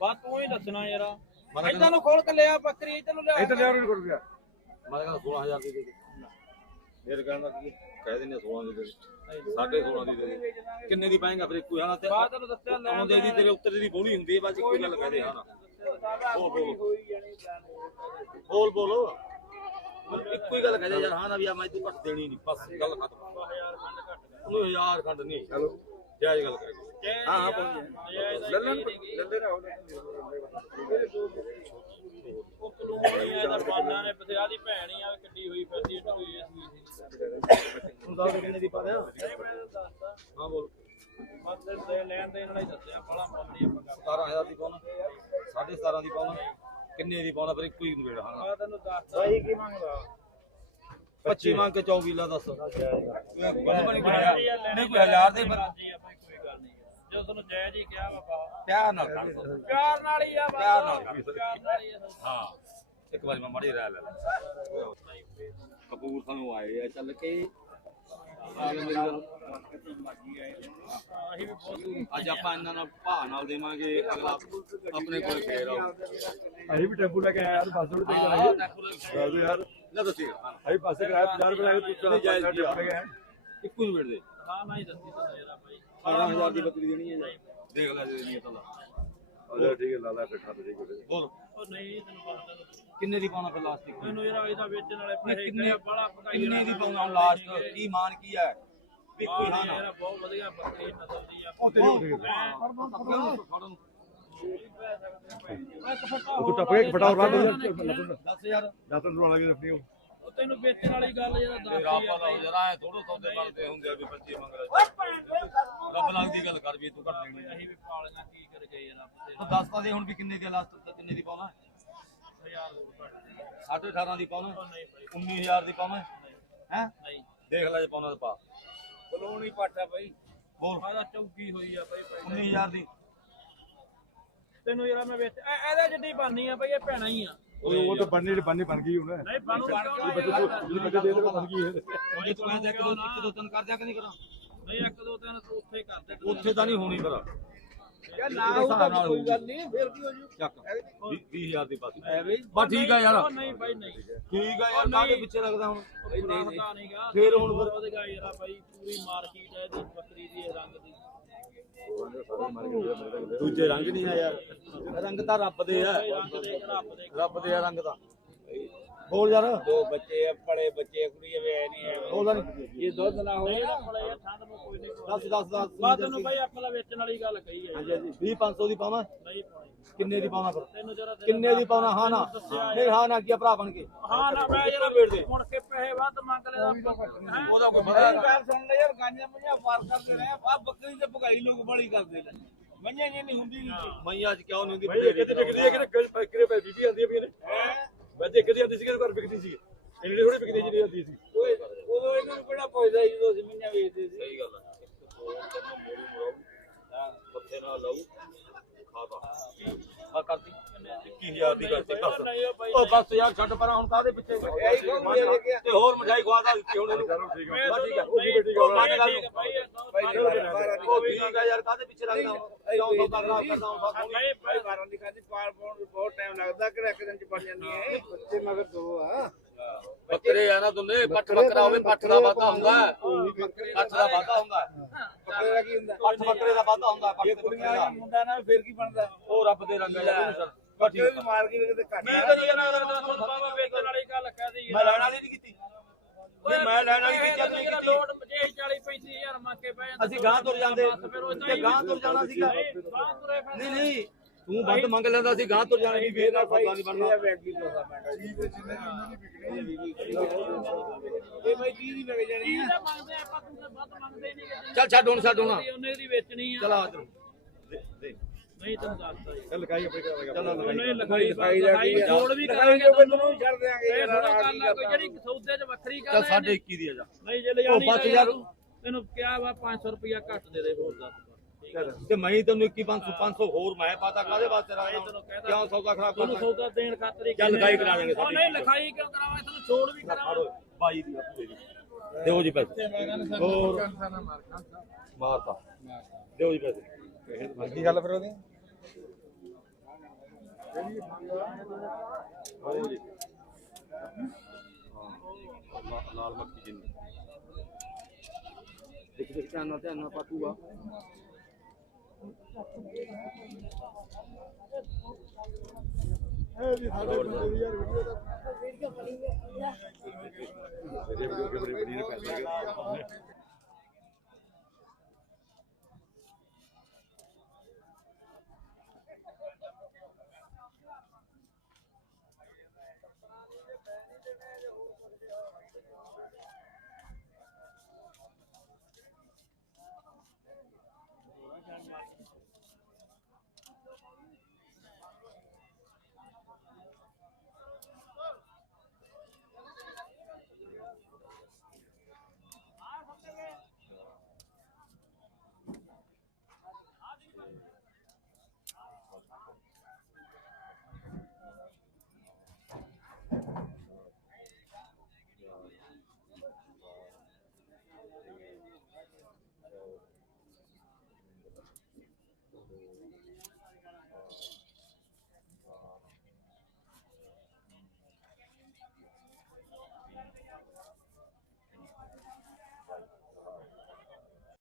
ਬਾ ਤੂੰ ਹੀ ਦੱਸਣਾ ਯਾਰ। ਇਧਰ ਨੂੰ ਖੋਲ ਕੇ ਲਿਆ ਬੱਕਰੀ ਇਧਰ ਨੂੰ ਲਿਆ। ਇਧਰ ਲਿਆ ਉਹਨੂੰ ਕੋਲ ਗਿਆ ਮੈਂ ਕਹਿੰਦਾ 16000 ਦੀ ਦੇ ਦੇ। ਮੇਰੇ ਕਹਿੰਦਾ ਕੀ ਕਹਿ ਦਿੰਨੇ 16 ਦੀ ਦੇ ਸਾਢੇ 16 ਦੀ ਦੇ ਦੇ। ਕਿੰਨੇ ਦੀ ਪਾਏਗਾ ਫਿਰ ਇੱਕੋ ਹਣਾ ਤੇ ਬਾਅਦ ਤੈਨੂੰ ਦੱਸਿਆ ਲੈ ਆਉਂਦੇ ਦੀ ਤੇਰੇ ਉੱਤਰ ਦੀ ਬੋਲੀ ਹੁੰਦੀ ਹੈ ਬਸ ਇੱਕੋ ਗੱਲ ਕਹਦੇ ਹਣਾ ਬੋਲ ਬੋਲ। ਇੱਕੋ ਹੀ ਗੱਲ ਕਹਦੇ ਯਾਰ ਹਾਂ ਨਾ ਵੀ ਆ ਮੈਂ ਤੂੰ ਘੱਟ ਦੇਣੀ ਨਹੀਂ ਬਸ ਗੱਲ ਖਤਮ। ਉਹਨੂੰ ਹਜ਼ਾਰ ਖੰਡ ਨਹੀਂ ਚਲੋ ਜਾਇਜ਼ ਗੱਲ ਕਰੇ। ਹਾਂ ਹਾਂ ਪਹੁੰਚ ਲੱਲਣ ਲੱਲੇ ਨਾ ਉਹ ਕਲੂਣੀ ਆ ਦਾ ਨੇ ਭੈਣ ਹੀ ਆ ਕੱਢੀ ਹੋਈ ਫਿਰਦੀ ਹੁਣ ਦੇ ਕਿੰਨੇ ਦੀ ਪਾ ਦਿਆਂ ਮੈਂ ਹਾਂ ਬੋਲ। ਬਸ ਦੇ ਲੈਣ ਦੇ ਨਾਲ ਹੀ ਦੱਸਿਆ ਬੜਾ ਮੰਨੀ ਆਪਾਂ 17000 ਦੀ ਪਾਉਣਾ। 17.5 ਦੀ ਪਾਉਣਾ। ਕਿੰਨੇ ਦੀ ਪਾਉਣਾ ਫਿਰ ਇੱਕੋ ਹੀ ਆ ਤੈਨੂੰ ਦੱਸਦਾ। ਬਾਈ ਕੀ ਮੰਗਦਾ? 25 ਮੰਗ ਕੇ 24 ਲਾ ਦੱਸ। ਨਹੀਂ ਕੋਈ ਹਜ਼ਾਰ ਦੇ ਪਰ ਕੋਈ ਗੱਲ ਨਹੀਂ ਜਦੋਂ ਤੁਹਾਨੂੰ ਜਾਇਜ਼ ਹੀ ਕਿਹਾ ਬਾਬਾ ਪਿਆਰ ਨਾਲ ਕਰ। ਪਿਆਰ ਨਾਲ ਹੀ ਆ ਬਸ ਪਿਆਰ ਨਾਲ ਕਰ। ਪਿਆਰ ਨਾਲ ਹੀ ਆ ਹਾਂ। ਇੱਕ ਵਾਰੀ ਮੈਂ ਮਾੜੀ ਰਾਇ ਲੈ ਲਾ। ਕਪੂਰ ਸਾਨੂੰ ਆਏ ਆ ਚੱਲ ਕੇ। ਅੱਜ ਆਪਾਂ ਇਹਨਾਂ ਨਾਲ ਭਾਅ ਨਾਲ ਦੇਵਾਂਗੇ। ਅਗਲਾ ਆਪਣੇ ਕੋਲ ਫੇਰ ਆਓ ਅਸੀਂ ਵੀ ਟੈਂਪੂ ਲੈ ਕੇ ਆਏ ਯਾਰ ਬੱਸ ਥੋੜੀ ਤੇ ਹਾਂ ਆਏ ਟੈਂਪੂ ਲੈ ਯਾਰ। ਲੈ ਦੱਸੀ ਅਸੀਂ ਬੱਸ ਕਰਾਇਆ 50 ਰੁਪਏ ਲੱਗੇ ਤੂੰ ਨਹੀਂ ਜਾਇਜ਼ ਟੈਂਪੂ ਲੈ ਕੇ ਆਏ ਇੱਕੋ ਹੀ ਵੇੜ ਦੇ। ਹਾਂ ਨਹੀਂ ਦੱਸੀ ਤਾਂ ਯਾਰ ਬਾਈ। 18000 ਦੀ ਬੱਕਰੀ ਦੇਣੀ ਹੈ ਦੇਖ ਲੈ ਜੇ ਨਹੀਂ ਤਾਂ ਲਾ। ਠੀਕ ਹੈ ਲਾਲਾ ਫਿਰ ਠੀਕ ਹੈ ਬੋਲ। ਉਹ ਨਹੀਂ ਤੈਨੂੰ ਪਤਾ ਤਾਂ ਕਿੰਨੇ ਦੀ ਪਾਉਣਾ ਫਿਰ ਲਾਸਟ ਇੱਕ? ਮੈਨੂੰ ਯਾਰ ਇਹਦਾ ਵੇਚਣ ਵਾਲੇ ਪੈਸੇ ਕਿੰਨੇ ਬੜਾ ਪਕਾਈ ਕਿੰਨੇ ਦੀ ਪਾਉਣਾ ਲਾਸਟ ਕੀ ਮਾਨ ਕੀ ਹੈ? ਵੀ ਕੋਈ ਹਾਂ ਨਾ ਯਾਰ ਬਹੁਤ ਵਧੀਆ ਬੱਕਰੀ ਨਸਲ ਦੀ ਆ। ਉਹ ਤੇਰੀ ਤੂੰ ਟੱਪ ਗਿਆ ਇੱਕ ਫਟਾ ਹੋਰ ਬਾਅਦ ਦੱਸ ਯਾਰ ਦਸ ਨੂੰ ਵਾਲਾ ਵੀ ਆਪਣੀ ਉਹ? ਉਹ ਤੈਨੂੰ ਵੇਚਣ ਵਾਲੀ ਗੱਲ ਯਾਰ ਦੱਸ ਰੱਬ ਦਾ। ਜਰਾ ਐ ਥੋੜੋ ਸੌਦੇ ਬਣਦੇ ਹੁੰਦੇ ਆ ਵੀ 25 ਮੰਗ ਲੈ ਰੱਬ ਨਾਲ ਦੀ ਗੱਲ ਕਰ ਵੀ ਤੂੰ ਘੱਟ ਦੇਣੀ ਅਸੀਂ ਵੀ ਪਾਲੀਆਂ ਕੀ ਕਰ ਗਏ ਯਾਰ ਆਪੇ ਤੂੰ ਦੱਸ ਤਾਂ ਦੇ ਹੁਣ ਵੀ ਕਿੰਨੇ ਦੀ ਲਾਸਟ ਕਿੰਨੇ ਦੀ ਪਾਉਣਾ? ਹਜ਼ਾਰ ਹੋਰ ਘੱਟ ਦੇ। ਸਾਢੇ 18 ਦੀ ਪਾਉਣਾ? ਉਹ ਨਹੀਂ ਬਾਈ 19000 ਦੀ ਪਾਉਣਾ? ਹੈ? ਨਹੀਂ। ਦੇਖ ਲੈ ਜੇ ਪਾਉਣਾ ਤਾਂ ਪਾ। ਕਲੋਨੀ ਪਾਟਾ ਬਾਈ ਬੋਲ ਆਦਾ ਚੌਕੀ ਹੋਈ ਆ ਬਾਈ ਪਹਿਲਾਂ। 19000 ਦੀ। ਤੈਨੂੰ ਯਾਰ ਮੈਂ ਵੇਚ ਇਹ- ਇਹਦੇ ਜਿੱਡੀ ਬਣਨੀ ਆ ਬਾਈ ਇਹ ਭੈਣਾ ਹੀ ਆ। ਉਹ ਤਾਂ ਬਣਨੀ ਬਣਨੀ ਬਣ ਗਈ ਹੁਣ। ਨਹੀਂ ਬਣੂ ਬੱਚੇ ਬੱਚੇ ਦੇ ਦੇ ਬਣ ਗਈ ਇਹ ਉਹਦੇ ਤੂੰ ਕਹਿੰਦਾ ਇੱਕ ਦੋ ਇੱਕ ਦੋ ਤਿੰਨ ਕਰ ਦਿਆ ਕਿ ਨਹੀਂ ਕਰਾਂ? ਨਹੀਂ ਇੱਕ ਦੋ ਤਿੰਨ ਤੂੰ ਉੱਥੇ ਕਰ ਦੇ। ਉੱਥੇ ਤਾਂ ਨਹੀਂ ਹੋਣੀ ਫਿਰ। ਯਾਰ ਨਾ ਉਹ ਕੋਈ ਗੱਲ ਨਹੀਂ ਫਿਰ ਕੀ ਹੋ ਜੂ? ਚੱਕ। 20000 ਦੀ ਪਾਤੀ ਐਵੇਂ ਬਸ ਠੀਕ ਆ ਯਾਰ। ਉਹ ਨਹੀਂ ਬਾਈ ਨਹੀਂ। ਠੀਕ ਆ ਯਾਰ ਕਾਹਦੇ ਪਿੱਛੇ ਲੱਗਦਾ ਹੁਣ? ਨਹੀਂ ਨਹੀਂ। ਨਹੀਂਗਾ ਫੇਰ ਹੁਣ ਫਿਰ- ਉਹਦੇ ਯਾਰ ਬਾਈ ਪੂਰੀ ਮਾਰਕੀਟ ਹੈ ਇਹਦੀ ਬੱਕਰੀ ਦੀ ਇਹ ਰੰਗ ਦੀ। ਦੂਜੇ ਰੰਗ ਨਹੀਂ ਆ ਯਾਰ। ਰੰਗ ਤਾਂ ਰੱਬ ਦੇ ਆ। ਰੱਬ ਦੇ। ਰੱਬ ਦੇ ਆ ਰੰਗ ਤਾਂ। ਬੋਲ ਯਾਰ। ਦੋ ਬੱਚੇ ਆ ਪੜੇ ਬੱਚੇ ਕੁੜੀ ਵੇ ਨਹੀਂ ਹੈ ਬੋਲ ਨਹੀਂ ਇਹ ਦੁੱਧ ਨਾ ਹੋਵੇ ਨਹੀਂ ਆਪਣਾ ਯਾਰ ਠੰਡ ਨੂੰ ਕੋਈ ਨਹੀਂ ਦੱਸ ਦੱਸ ਦੱਸ। ਬਾ ਤੈਨੂੰ ਬਾਈ ਆਪਣਾ ਵੇਚਣ ਵਾਲੀ ਗੱਲ ਕਹੀ ਹੈ ਹਾਂਜੀ ਹਾਂਜੀ। 20 500 ਦੀ ਪਾਵਾਂ? ਨਹੀਂ ਪਾਉਣੀ। ਕਿੰਨੇ ਦੀ ਪਾਵਾਂ ਫਿਰ? ਤੈਨੂੰ ਜਰਾ ਕਿੰਨੇ ਦੀ ਪਾਉਣਾ ਹਾਂ ਨਾ। ਨਹੀਂ ਹਾਂ ਨਾ ਕੀ ਆ ਭਰਾ ਬਣ ਕੇ। ਹਾਂ ਨਾ ਮੈਂ ਜਰਾ ਮੁੜ ਕੇ ਪੈਸੇ ਵੱਧ ਮੰਗ ਲੈਦਾ। ਉਹਦਾ ਕੋਈ ਗੱਲ ਸੁਣ ਲੈ ਯਾਰ ਗਾਂਜਾ ਮੰਜਾ ਪਾਰ ਕਰਦੇ ਰਹੇ ਆ। ਬੱਕਰੀ ਤੇ ਭਗਾਈ ਲੋਕ ਬੜੀ ਕਰਦੇ ਨੇ। ਜੀ ਨਹੀਂ ਹੁੰਦੀ ਮਈਆਂ ਅੱਜ ਕਿਉਂ ਨਹੀਂ ਹੁੰਦੀ ਭਾਈ ਕਿਤੇ ਵਿਕਦੀ ਹੈ ਕਿ ਕਿਰੇ ਪੈ ਬੀਬੀ ਆਂਦੀ ਵੀ ਨੇ ਮੈਂ ਤੇ ਕਿਤੇ ਆਂਦੀ ਸੀ ਕਿ ਘਰ ਵਿਕਦੀ ਸੀ ਇਹਨੇ ਥੋੜੀ ਵਿਕਦੀ ਜਿਹੜੀ ਆਂਦੀ ਸੀ ਓਏ ਉਦੋਂ ਇਹਨਾਂ ਨੂੰ ਕਿਹੜਾ ਪੁੱਛਦਾ ਸੀ ਜਦੋਂ ਅਸੀਂ ਮੰਜਾ ਵੇਚਦੇ ਸੀ ਸਹੀ ਗੱਲ ਹੈ ਪੱਥੇ ਨਾਲ ਲਾਉ ਖਾਦਾ ਆ ਕਰਤੀ 21000 ਦੀ ਕਰਤੀ ਬਸ ਉਹ ਬਸ ਯਾਰ ਛੱਡ ਪਰਾਂ ਹੁਣ ਕਾਹਦੇ ਪਿੱਛੇ ਕੇ ਤੇ ਹੋਰ ਮਠਾਈ ਖਵਾਦਾ ਦਿੱਤੀ ਹੁਣ ਠੀਕ ਹੈ ਬਸ ਠੀਕ ਹੈ ਉਹ ਵੀ ਬੇਟੀ ਗੱਲ ਉਹ ਵੀ ਠੀਕ ਹੈ ਯਾਰ ਕਾਹਦੇ ਪਿੱਛੇ ਲੱਗਦਾ ਹੁਣ ਕਿਉਂ ਸੌਦਾ ਖਰਾਬ ਕਰਦਾ ਹੁਣ ਸੌਦਾ ਭਾਈ ਭਾਈ ਬਾਰਾਂ ਦੀ ਕਾਦੀ ਪਾਲ ਪਾਉਣ ਨੂੰ ਬਹੁਤ ਟਾਈਮ ਲੱਗਦਾ ਕਿਹੜਾ ਇੱਕ ਦਿਨ ਚ ਬਣ ਜਾਂਦੀ ਹੈ ਬੱਚੇ ਮਗਰ ਦੋ ਆ ਬੱਕਰੇ ਆ ਨਾ ਦੁੰਨੇ ਪੱਠ ਬੱਕਰਾ ਹੋਵੇ ਪੱਠ ਦਾ ਵਾਧਾ ਹੁੰਦਾ। ਹੈ ਪੱਠ ਦਾ ਵਾਧਾ ਹੁੰਦਾ। ਹੈ ਬੱਕਰੇ ਦਾ ਕੀ ਹੁੰਦਾ ਪੱਠ ਬੱਕਰੇ ਦਾ ਵਾਧਾ ਹੁੰਦਾ ਹੈ, ਪੱਠ ਇਹ ਤੇ ਕੁੜੀਆਂ ਬੱਕਰੇ ਦਾ। ਦਾ ਮੁੰਡਾ ਨਾ ਫਿਰ ਕੀ ਬਣਦਾ ਉਹ ਰੱਬ ਦੇ ਰੰਗ ਆ ਯਾਰ ਸਰ ਬਸ ਬੱਕਰੇ ਠੀਕ ਦੀ ਮਾਰ ਕੇ ਕਿਤੇ ਘੱਟ ਮੈਂ ਤਾਂ ਇਹ ਨਾ ਤੁਹਾਨੂੰ ਬਾਬਾ ਵੇਚਣ ਵਾਲੀ ਗੱਲ ਕਹਦੀ ਮੈਂ ਲੈਣ ਵਾਲੀ ਨਹੀਂ ਕੀਤੀ। ਮੈਂ ਲੈਣ ਵਾਲੀ ਕੀਤੀ ਆਪਣੀ ਕੀਤੀ ਲੋਡ 50 40 35000 ਮੰਗ ਕੇ ਪਏ ਅਸੀਂ ਗਾਂ ਤੁਰ ਜਾਂਦੇ। ਤੇ ਗਾਂ ਤੁਰ ਜਾਣਾ ਸੀਗਾ। ਨਹੀਂ ਨਹੀਂ ਤੂੰ ਵੱਧ ਮੰਗ ਲੈਂਦਾ ਸੀ ਗਾਂ ਤੁਰ ਜਾਣਾ ਨਹੀਂ ਫੇਰ ਨਾਲ ਸੌਦਾ ਨਹੀਂ ਬਣਨਾ ਇਹ ਜਾਣੀ ਹੈ ਮੰਗਦੇ ਆਪਾਂ ਤੂੰ ਵੱਧ ਮੰਗਦੇ ਨਹੀਂ ਚੱਲ ਛੱਡ ਹੁਣ ਛੱਡ ਹੁਣ। ਉਹਨੇ ਦੀ ਵੇਚਣੀ ਆ। ਚਲ ਆ ਤੂੰ ਦੇ ਨਹੀਂ ਤੈਨੂੰ ਦੱਸਦਾ ਚੱਲ ਲਗਾਈ ਆਪਣੇ ਚੱਲ ਲਿਖਾਈ। ਕੀ ਆ? ਜੋੜ ਵੀ ਕਰਾਂਗੇ ਤੈਨੂੰ। ਛੱਡ ਦਿਆਂਗੇ ਇਹ ਯਾਰ, ਕੋਈ। ਜਿਹੜੀ ਸੌਦੇ 'ਚ ਵੱਖਰੀ ਗੱਲ ਚੱਲ ਹੈ ਸਾਢੇ 21 ਦੀ ਆ ਜਾ। ਨਹੀਂ ਜੇ ਲਿਜਾਣੀ ਉਹ ਬਸ ਤਾਂ ਯਾਰ। ਤੈਨੂੰ ਕਿਹਾ ਵਾ 500 ਰੁਪਇਆ ਘੱਟ ਦੇ ਦੇ ਹੋਰ ਹੈ ਤੇ ਮੈਂ ਤੈਨੂੰ 21 500 500 ਹੋਰ ਮੈਂ ਪਤਾ ਕਾਦੇ ਵਾਸਤੇ ਤੈਨੂੰ ਕਹਿਤਾ ਕਿਉਂ ਸੌਦਾ ਖਰਾਬ ਕਰਨਾ ਸੌਦਾ ਦੇਣ ਖਾਤਰ ਹੀ ਚੱਲ ਲਿਖਾਈ ਕਰਾ ਉਹ ਸਾਡੀ। ਨਹੀਂ ਲਿਖਾਈ ਕਿਉਂ ਕਰਾਵਾਂ? ਤੈਨੂੰ ਛੋੜ ਵੀ ਕਰਾਵਾਂ। ਬਾਈ ਦੀ ਆਪੇ ਦੀ ਦਿਓ ਜੀ ਪੈਸੇ। ਹੋਰ। ਮਾਰਤਾ। ਦਿਓ ਜੀ ਪੈਸੇ। ਕੀ ਗੱਲ ਫਿਰ ਉਹਦੀ? ਲਾਲ ਮੱਕੀ ਜਿੰਨੀ। ਦੇਖ ਦੇਖ ਧਿਆਨ ਨਾਲ ਧਿਆਨ ਨਾਲ ਪਾਟੂਗਾ ਮੇਰੇ ਵੀਡੀਓ ਕੈਮਰੇ ਬੜੀ ਨੇ ਪੈਸੇ